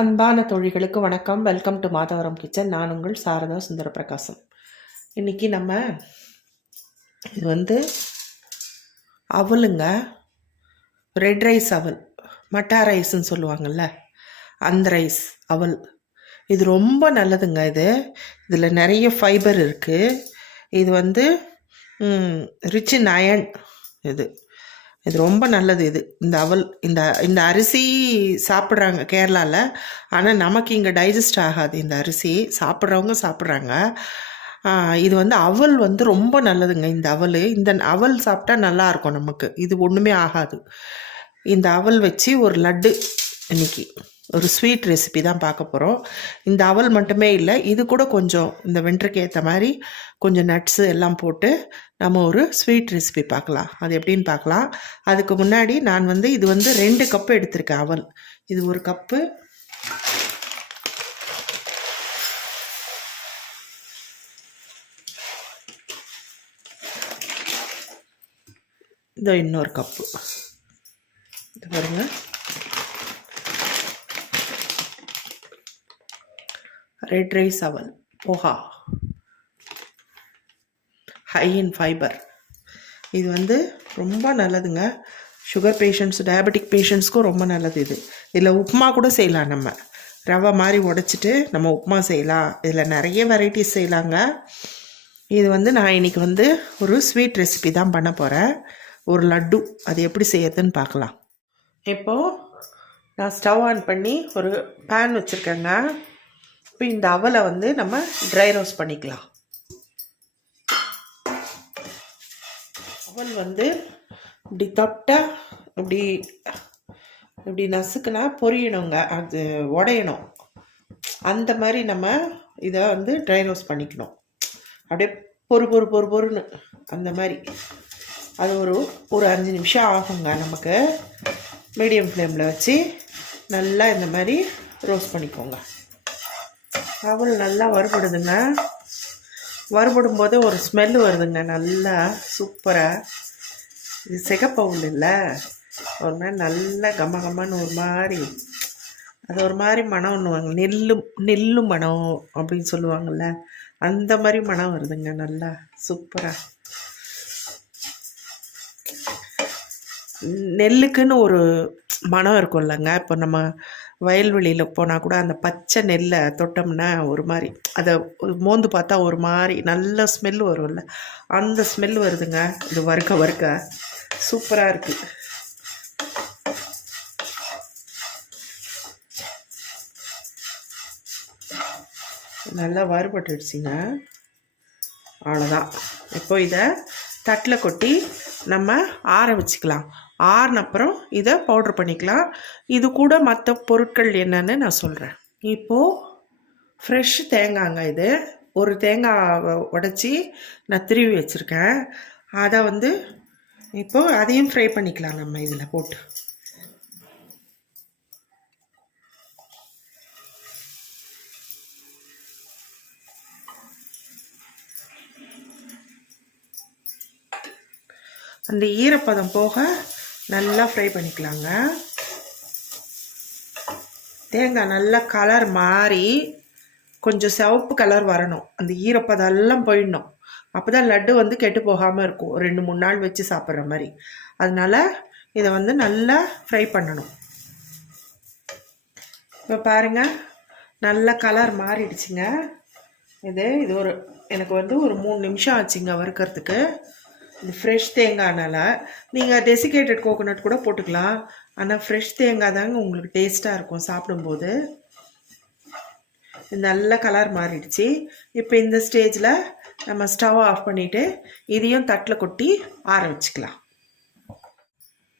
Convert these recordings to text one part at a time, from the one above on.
அன்பான தோழிகளுக்கு வணக்கம். Welcome to Madhavaram kitchen. நான் உங்கள் சாரதா சுந்தர பிரகாசம். இன்றைக்கி நம்ம இது அவலுங்க, ரெட் ரைஸ் அவல், மட்டா ரைஸ்ன்னு சொல்லுவாங்கள்ல, அந்த ரைஸ் அவல். இது ரொம்ப நல்லதுங்க. இதில் நிறைய ஃபைபர் இருக்குது. இது ரிச் இன் அயர்ன். இது ரொம்ப நல்லது. இந்த அவல், இந்த அரிசி சாப்பிட்றாங்க கேரளாவில். ஆனால் நமக்கு இங்கே டைஜஸ்ட் ஆகாது. இந்த அரிசி சாப்பிட்றவங்க சாப்பிட்றாங்க. இது அவல் ரொம்ப நல்லதுங்க. இந்த அவல் சாப்பிட்டா நல்லாயிருக்கும் நமக்கு. இது ஒன்றுமே ஆகாது. இந்த அவல் வச்சு ஒரு லட்டு, இன்னைக்கு ஒரு ஸ்வீட் ரெசிபி தான் பார்க்க போகிறோம். இந்த அவல் மட்டுமே இல்லை, இது கூட கொஞ்சம் இந்த வின்டருக்கு ஏற்ற மாதிரி கொஞ்சம் நட்ஸு எல்லாம் போட்டு நம்ம ஒரு ஸ்வீட் ரெசிபி பார்க்கலாம். அது எப்படின்னு பார்க்கலாம். அதுக்கு முன்னாடி நான் இது 2 கப்பு எடுத்திருக்கேன் அவல். இது ஒரு கப்பு, இதோ இன்னொரு கப்பு. இது பாருங்க, ரெட் ரைஸ் அவல் போஹா, ஹை இன் ஃபைபர். இது ரொம்ப நல்லதுங்க. சுகர் பேஷண்ட்ஸ், டயபெட்டிக் பேஷண்ட்ஸ்க்கும் ரொம்ப நல்லது. இதில் உப்புமா கூட செய்யலாம். நம்ம ரவை மாதிரி உடைச்சிட்டு நம்ம உப்புமா செய்யலாம். இதில் நிறைய வெரைட்டிஸ் செய்யலாங்க. இது நான் இன்றைக்கி ஒரு ஸ்வீட் ரெசிபி தான் பண்ண போகிறேன். ஒரு லட்டு. அது எப்படி செய்யறதுன்னு பார்க்கலாம். இப்போது நான் ஸ்டவ் ஆன் பண்ணி ஒரு பேன் வச்சுருக்கேங்க. இப்போ இந்த அவலை நம்ம ட்ரை ரோஸ்ட் பண்ணிக்கலாம். அவல் இப்படி தொட்டால் இப்படி நசுக்குனா பொரியணுங்க. அது உடையணும். அந்த மாதிரி நம்ம இதை ட்ரை ரோஸ்ட் பண்ணிக்கணும். அப்படியே பொறுன்னு அந்த மாதிரி. அது ஒரு 5 நிமிஷம் ஆகுங்க. நமக்கு மீடியம் ஃப்ளேமில் வச்சு நல்லா இந்த மாதிரி ரோஸ்ட் பண்ணிக்கோங்க. அவல் நல்லா வறுபடுதுங்க. வறுபடும் போது ஒரு ஸ்மெல்லு வருதுங்க, நல்லா சூப்பராக. இது சிகப்பவுல் இல்லை, ஒரு மாதிரி நல்லா கம்மன்னு ஒரு மாதிரி, அது ஒரு மாதிரி மனம் ஒன்றுவாங்க, நெல்லும் மனம் அப்படின்னு சொல்லுவாங்கள்ல, அந்த மாதிரி மனம் வருதுங்க, நல்லா சூப்பராக. நெல்லுக்குன்னு ஒரு மனம் இருக்கும் இல்லைங்க. இப்போ நம்ம வயல்வெளியில் போனால் கூட அந்த பச்சை நெல்லை தொட்டோம்னா ஒரு மாதிரி, அதை மோந்து பார்த்தா ஒரு மாதிரி நல்ல ஸ்மெல் வரும்ல, அந்த ஸ்மெல் வருதுங்க. இது வறுக்க சூப்பராக இருக்குது. நல்லா வறுபட்டுடுச்சிங்க. அவ்வளோதான். இப்போ இதை தட்டில் கொட்டி நம்ம ஆற வச்சுக்கலாம். ஆறினப்புறம் இதை பவுட்ரு பண்ணிக்கலாம். இது கூட மற்ற பொருட்கள் என்னன்னு நான் சொல்கிறேன். இப்போது ஃப்ரெஷ் தேங்காய்ங்க. இது ஒரு தேங்காய் உடச்சி நான் திருவி வச்சுருக்கேன். அதை இப்போது அதையும் ஃப்ரை பண்ணிக்கலாம் நம்ம இதில் போட்டு. அந்த ஈரப்பதம் போக நல்லா ஃப்ரை பண்ணிக்கலாங்க. தேங்காய் நல்லா கலர் மாறி கொஞ்சம் சிவப்பு கலர் வரணும். அந்த ஈரப்பதம் எல்லாம் போயிடணும். அப்போ தான் லட்டு கெட்டு போகாமல் இருக்கும், 2-3 நாள் வச்சு சாப்பிட்ற மாதிரி. அதனால் இதை நல்லா ஃப்ரை பண்ணணும். இப்போ பாருங்கள், நல்லா கலர் மாறிடுச்சுங்க. இது எனக்கு ஒரு 3 நிமிஷம் ஆச்சுங்க வறுக்கிறதுக்கு. இது ஃப்ரெஷ் தேங்காய்னால நீங்கள் டெசிகேட்டட் கோகோனட் கூட போட்டுக்கலாம். ஆனால் ஃப்ரெஷ் தேங்காய் தாங்க உங்களுக்கு டேஸ்ட்டாக இருக்கும் சாப்பிடும்போது. நல்ல கலர் மாறிடுச்சு. இப்போ இந்த ஸ்டேஜில் நம்ம ஸ்டவ் ஆஃப் பண்ணிவிட்டு இதையும் தட்டில் கொட்டி ஆற வச்சுக்கலாம்.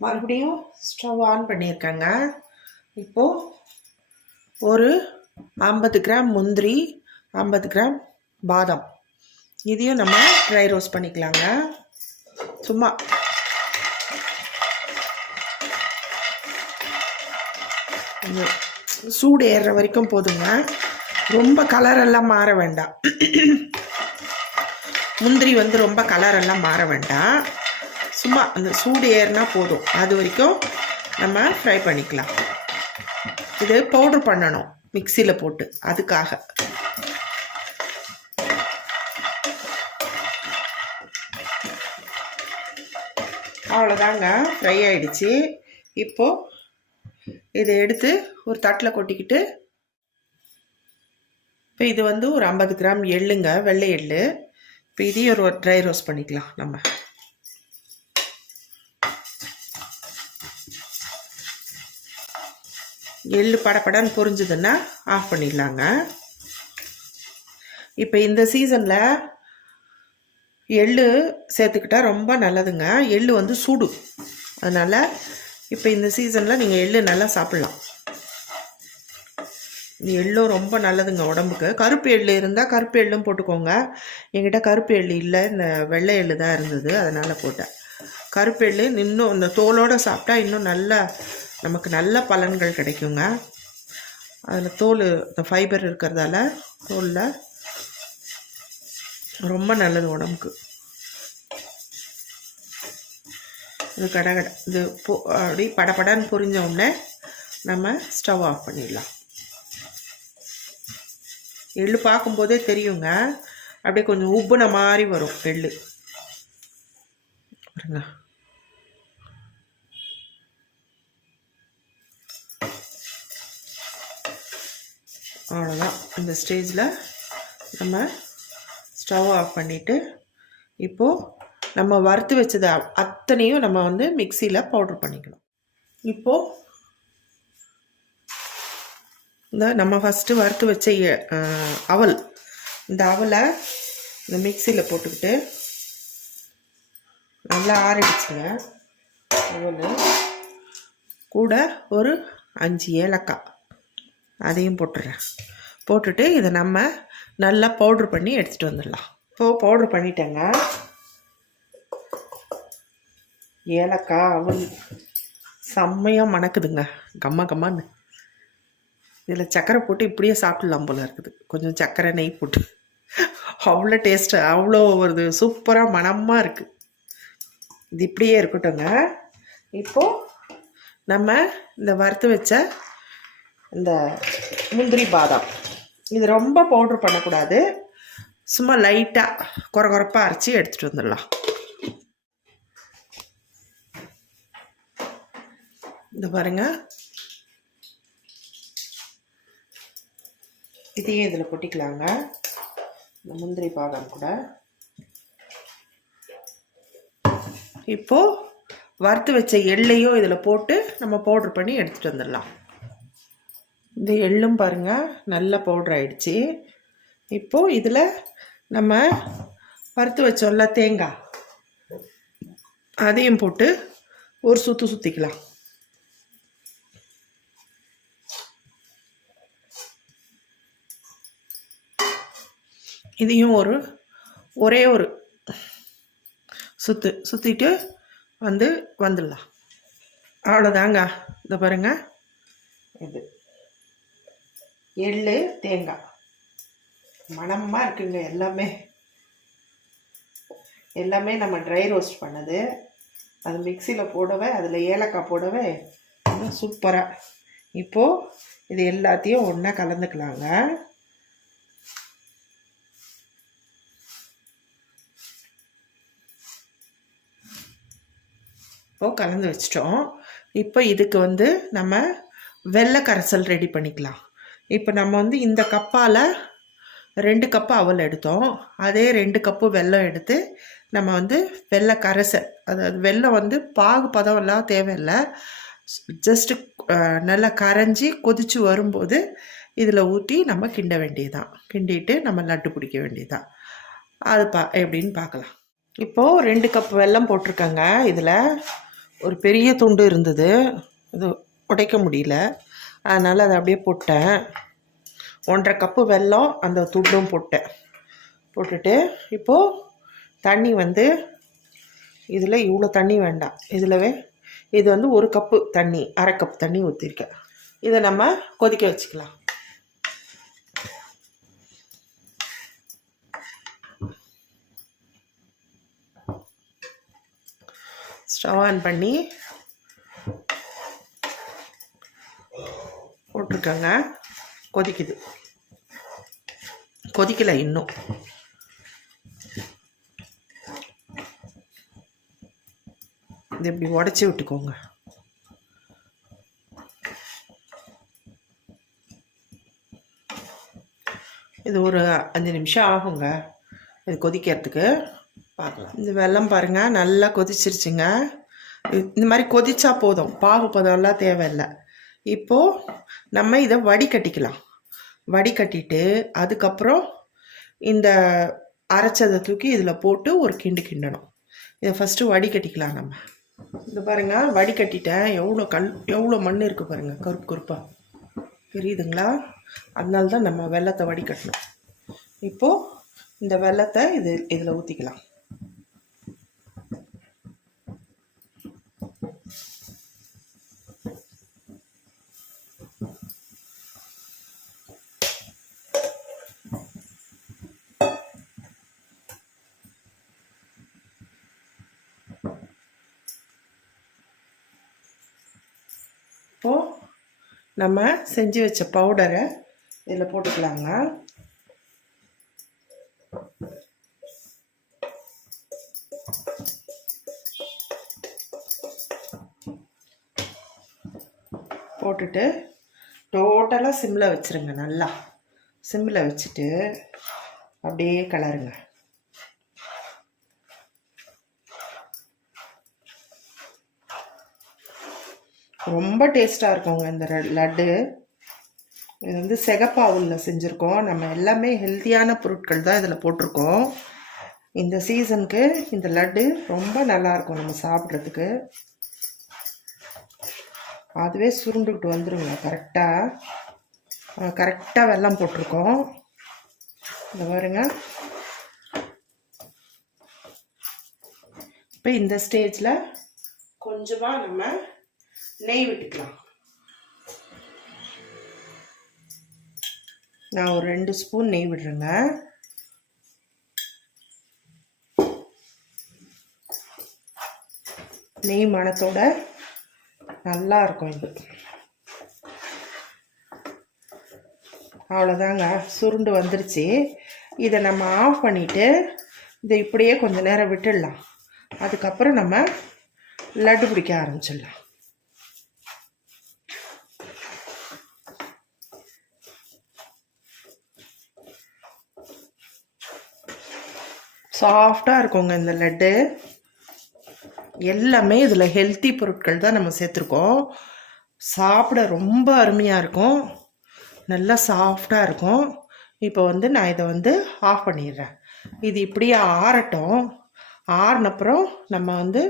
மறுபடியும் ஸ்டவ் ஆன் பண்ணியிருக்கேங்க. இப்போது ஒரு 50 கிராம் முந்திரி, 50 கிராம் பாதாம், இதையும் நம்ம ட்ரை ரோஸ்ட் பண்ணிக்கலாங்க. சும்மா சூடு ஏறுற வரைக்கும் போதுங்க. ரொம்ப கலரெல்லாம் மாற வேண்டாம். முந்திரி ரொம்ப கலரெல்லாம் மாற வேண்டாம். சும்மா அந்த சூடு ஏறினா போதும். அது வரைக்கும் நம்ம ஃப்ரை பண்ணிக்கலாம். இது பவுடர் பண்ணணும் மிக்சியில் போட்டு, அதுக்காக. அவ்வளோதாங்க, ஃப்ரை ஆகிடுச்சு. இப்போது இதை எடுத்து ஒரு தட்டில் கொட்டிக்கிட்டு, இப்போ இது வந்து ஒரு 50 கிராம் எள்ளுங்க, வெள்ளை எள்ளு. இப்போ இதையும் ஒரு ட்ரை ரோஸ்ட் பண்ணிக்கலாம் நம்ம. எள்ளு படப்படன்னு பொரிஞ்சுதுன்னா ஆஃப் பண்ணிடலாங்க. இப்போ இந்த சீசனில் எள்ளு சேர்த்துக்கிட்டா ரொம்ப நல்லதுங்க. எள்ளு வந்து சூடு, அதனால் இப்போ இந்த சீசனில் நீங்கள் எள்ளு நல்லா சாப்பிட்லாம். இந்த எள்ளும் ரொம்ப நல்லதுங்க உடம்புக்கு. கருப்பு எள்ளு இருந்தால் கருப்பு எள்ளும் போட்டுக்கோங்க. என்கிட்ட கருப்பு எள்ளு இல்லை, இந்த வெள்ளை எள்ளு தான் இருந்தது, அதனால் போட்டேன். கருப்பு எள்ளு இன்னும் இந்த தோலோடு சாப்பிட்டா இன்னும் நல்ல நமக்கு நல்ல பலன்கள் கிடைக்குங்க. அதில் தோல் இந்த ஃபைபர் இருக்கிறதால தோலில் ரொம்ப நல்லது உடம்புக்கு. இது இது அப்படி படப்படன்னு பொரிஞ்ச உடனே நம்ம ஸ்டவ் ஆஃப் பண்ணிடலாம். எள்ளு பார்க்கும்போதே தெரியுங்க, அப்படியே கொஞ்சம் உப்புன மாதிரி வரும் எள்ளு பாருங்க. அவ்வளோதான். இந்த ஸ்டேஜில் நம்ம ஸ்டவ் ஆஃப் பண்ணிவிட்டு, இப்போது நம்ம வறுத்து வச்சது அத்தனையும் நம்ம வந்து மிக்சியில் பவுட்ரு பண்ணிக்கணும். இப்போது இந்த நம்ம ஃபஸ்ட்டு வறுத்து வச்ச அவல், இந்த அவலை இந்த மிக்சியில் போட்டுக்கிட்டு நல்லா ஆறிடுச்சுங்க. அவல் கூட ஒரு 5 ஏலக்காய் அதையும் போட்டுடுறேன். போட்டுட்டு இதை நம்ம நல்லா பவுட்ரு பண்ணி எடுத்துகிட்டு வந்துடலாம். இப்போது பவுட்ரு பண்ணிட்டேங்க. ஏலக்காய் அவல் செம்மையாக மணக்குதுங்க, கம்மா கம்மான்னு. இதில் சர்க்கரை போட்டு இப்படியே சாப்பிட்லாம் போல் இருக்குது. கொஞ்சம் சர்க்கரை நெய் போட்டு அவ்வளோ டேஸ்ட்டு, அவ்வளோ ஒரு சூப்பராக மணமாக இருக்குது. இது இப்படியே இருக்கட்டும்ங்க. இப்போது நம்ம இந்த வறுத்து வச்ச இந்த முந்திரி பாதாம், இது ரொம்ப பவுட்ரு பண்ணக்கூடாது, சும்மா லைட்டாக குறப்பாக அரைச்சி எடுத்துகிட்டு வந்துடலாம். இந்த பாருங்கள், இதையும் இதில் கொட்டிக்கலாங்க. இந்த முந்திரி பாதாம் கூட இப்போது வறுத்து வச்ச எள்ளையும் இதில் போட்டு நம்ம பவுட்ரு பண்ணி எடுத்துகிட்டு வந்துடலாம். இந்த எள்ளும் பாருங்கள் நல்லா பவுட்ரு ஆகிடுச்சி. இப்போது இதில் நம்ம வறுத்து வச்சோம்ல தேங்காய், அதையும் போட்டு ஒரு சுற்றிக்கலாம். இதையும் ஒரே ஒரு சுற்றிட்டு வந்துடலாம். அவ்வளோதாங்க. இதை பாருங்கள், இது எள்ளு தேங்காய் மணமாக இருக்குங்க. எல்லாமே நம்ம ட்ரை ரோஸ்ட் பண்ணது. அது மிக்சியில் போடவே, அதில் ஏலக்காய் போடவே இன்னும் சூப்பராக. இப்போது இது எல்லாத்தையும் ஒன்றா கலந்துக்கலாங்க. இப்போது கலந்து வச்சிட்டோம். இப்போ இதுக்கு நம்ம வெள்ளை கரைசல் ரெடி பண்ணிக்கலாம். இப்போ நம்ம இந்த கப்பால் 2 கப்பு அவல் எடுத்தோம், அதே 2 கப்பு வெல்லம் எடுத்து நம்ம வெள்ளை கரைசல், அதாவது வெல்லம் பாகு பதம் எல்லாம் தேவையில்லை, ஜஸ்ட்டு நல்லா கரைஞ்சி கொதித்து வரும்போது இதில் ஊற்றி நம்ம கிண்ட வேண்டியதுதான். கிண்டிட்டு நம்ம லட்டு பிடிக்க வேண்டியதுதான். அது எப்படின்னு பார்க்கலாம். இப்போது 2 கப் வெல்லம் போட்டிருக்கேங்க. இதில் ஒரு பெரிய துண்டு இருந்தது, அது உடைக்க முடியல, அதனால் அதை அப்படியே போட்டேன். 1.5 கப்பு வெல்லம் அந்த துண்டும் போட்டுட்டு இப்போது தண்ணி இதில் இவ்வளோ தண்ணி வேண்டாம், இது 1 கப்பு தண்ணி, 1/2 கப் தண்ணி ஊற்றிருக்கேன். இதை நம்ம கொதிக்க வச்சுக்கலாம். ஸ்டவ் ஆன் பண்ணி போட்டிருக்கேங்க. கொதிக்குது. கொதிக்கலை இன்னும். இது இப்படி உடச்சி விட்டுக்கோங்க. இது ஒரு 5 நிமிஷம் ஆகுங்க இது கொதிக்கிறதுக்கு. பார்க்கலாம். இந்த வெல்லம் பாருங்கள் நல்லா கொதிச்சிருச்சுங்க. இந்த மாதிரி கொதிச்சா போதும், பாகுபதம்லாம் தேவையில்லை. இப்போது நம்ம இதை வடிகட்டிக்கலாம். வடிகட்டிட்டு அதுக்கப்புறம் இந்த அரைச்சதை தூக்கி இதில் போட்டு ஒரு கிண்டு கிண்டணும். இதை ஃபஸ்ட்டு வடிகட்டிக்கலாம் நம்ம. இது பாருங்கள் வடிகட்டிட்டேன். எவ்வளோ மண் இருக்குது பாருங்கள், கருப்பு கருப்பாக தெரியுதுங்களா? அதனால தான் நம்ம வெல்லத்தை வடிகட்டணும். இப்போது இந்த வெல்லத்தை இதில் ஊற்றிக்கலாம். இப்போது நம்ம செஞ்சு வச்ச பவுடரை இதில் போட்டுக்கலாங்க. போட்டுட்டு டோட்டலாக சிம்மில் வச்சுருங்க. நல்லா சிம்மில் வச்சுட்டு அப்படியே கிளறுங்க. ரொம்ப டேஸ்ட்டாக இருக்குங்க இந்த லட்டு. இது வந்து சிகப்பாவில் செஞ்சுருக்கோம். நம்ம எல்லாமே ஹெல்த்தியான பொருட்கள் தான் இதில் போட்டிருக்கோம். இந்த சீசனுக்கு இந்த லட்டு ரொம்ப நல்லாயிருக்கும் நம்ம சாப்பிட்றதுக்கு. அதுவே சுருண்டுக்கிட்டு வந்துடுங்க. கரெக்டாக வெல்லம் போட்டிருக்கோம். இந்த பாருங்க. இப்போ இந்த ஸ்டேஜில் கொஞ்சமாக நம்ம நெய் விட்டுக்கலாம். நான் ஒரு 2 ஸ்பூன் நெய் விடுறேங்க. நெய் மணத்தோட நல்லா இருக்கும் இது. அவ்வளோதாங்க, சுருண்டு வந்துருச்சு. இதை நம்ம ஆஃப் பண்ணிவிட்டு இதை இப்படியே கொஞ்சம் நேரம் விட்டுடலாம். அதுக்கப்புறம் நம்ம லட்டு பிடிக்க ஆரம்பிச்சிடலாம். சாஃப்டாக இருக்குங்க இந்த லட்டு. எல்லாமே இதில் ஹெல்த்தி பொருட்கள் தான் நம்ம சேர்த்துருக்கோம். சாப்பிட ரொம்ப அருமையாக இருக்கும். நல்லா சாஃப்டாக இருக்கும். இப்போ வந்து நான் இதை வந்து ஆஃப் பண்ணிடுறேன். இது இப்படியே ஆறட்டும். ஆறினப்புறம் நம்ம வந்து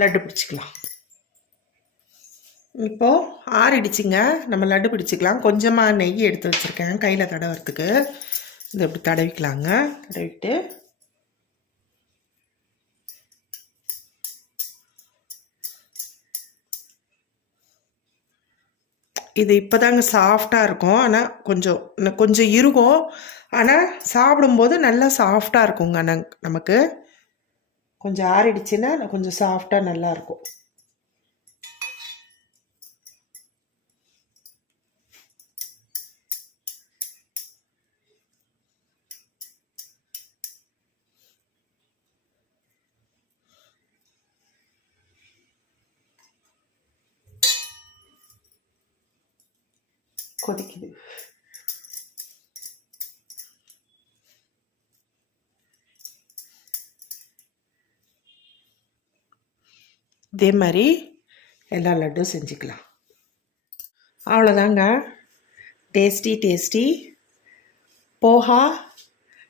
லட்டு பிடிச்சிக்கலாம். இப்போது ஆறிடுச்சிங்க, நம்ம லட்டு பிடிச்சிக்கலாம். கொஞ்சமாக நெய் எடுத்து வச்சுருக்கேன் கையில் தடவுறதுக்கு. இதை இப்படி தடவிக்கலாங்க. தடவிட்டு இது இப்போதாங்க சாஃப்டாக இருக்கும். ஆனால் கொஞ்சம் இருக்கும். ஆனால் சாப்பிடும்போது நல்லா சாஃப்டாக இருக்குங்க. நமக்கு கொஞ்சம் ஆறிடுச்சுன்னா கொஞ்சம் சாஃப்டாக நல்லாயிருக்கும். கொதிக்குது. இதே மாதிரி எல்லா லட்டும் செஞ்சுக்கலாம். அவ்வளோதாங்க. Tasty poha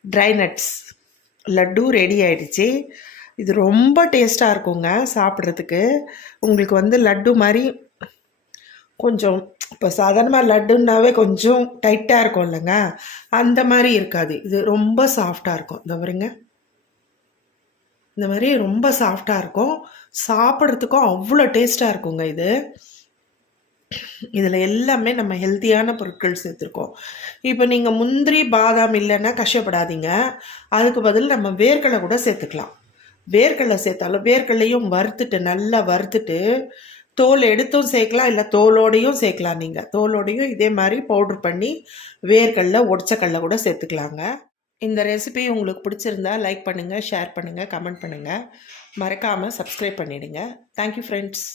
dry nuts laddu ready ஆயிடுச்சு. இது ரொம்ப டேஸ்ட்டாக இருக்குங்க சாப்பிட்றதுக்கு. உங்களுக்கு வந்து லட்டு மாதிரி கொஞ்சம் இப்போ சாதாரணமாக லட்டுன்னாவே கொஞ்சம் டைட்டாக இருக்கும் இல்லைங்க, அந்த மாதிரி இருக்காது. இது ரொம்ப சாஃப்டாக இருக்கும். இந்த பாருங்க, இந்த மாதிரி ரொம்ப சாஃப்டாக இருக்கும். சாப்பிட்றதுக்கும் அவ்வளோ டேஸ்ட்டாக இருக்குங்க இது. இதில் எல்லாமே நம்ம ஹெல்த்தியான பொருட்கள் சேர்த்துருக்கோம். இப்போ நீங்கள் முந்திரி பாதாம் இல்லைன்னா கஷ்டப்படாதீங்க. அதுக்கு பதில் நம்ம வேர்க்கடலை கூட சேர்த்துக்கலாம். வேர்க்கடலை சேர்த்தாலும் வேர்க்கடலையும் வறுத்துட்டு நல்லா வறுத்துட்டு தோல் எடுத்தும் சேர்க்கலாம், இல்லை தோலோடையும் சேர்க்கலாம். நீங்கள் தோலோடையும் இதே மாதிரி பவுட்ரு பண்ணி வேர்க்கடல உடச்சக்கடல கூட சேர்த்துக்கலாங்க. இந்த ரெசிபி உங்களுக்கு பிடிச்சிருந்தா லைக் பண்ணுங்கள், ஷேர் பண்ணுங்கள், கமெண்ட் பண்ணுங்கள். மறக்காமல் சப்ஸ்கிரைப் பண்ணிவிடுங்க. Thank you friends.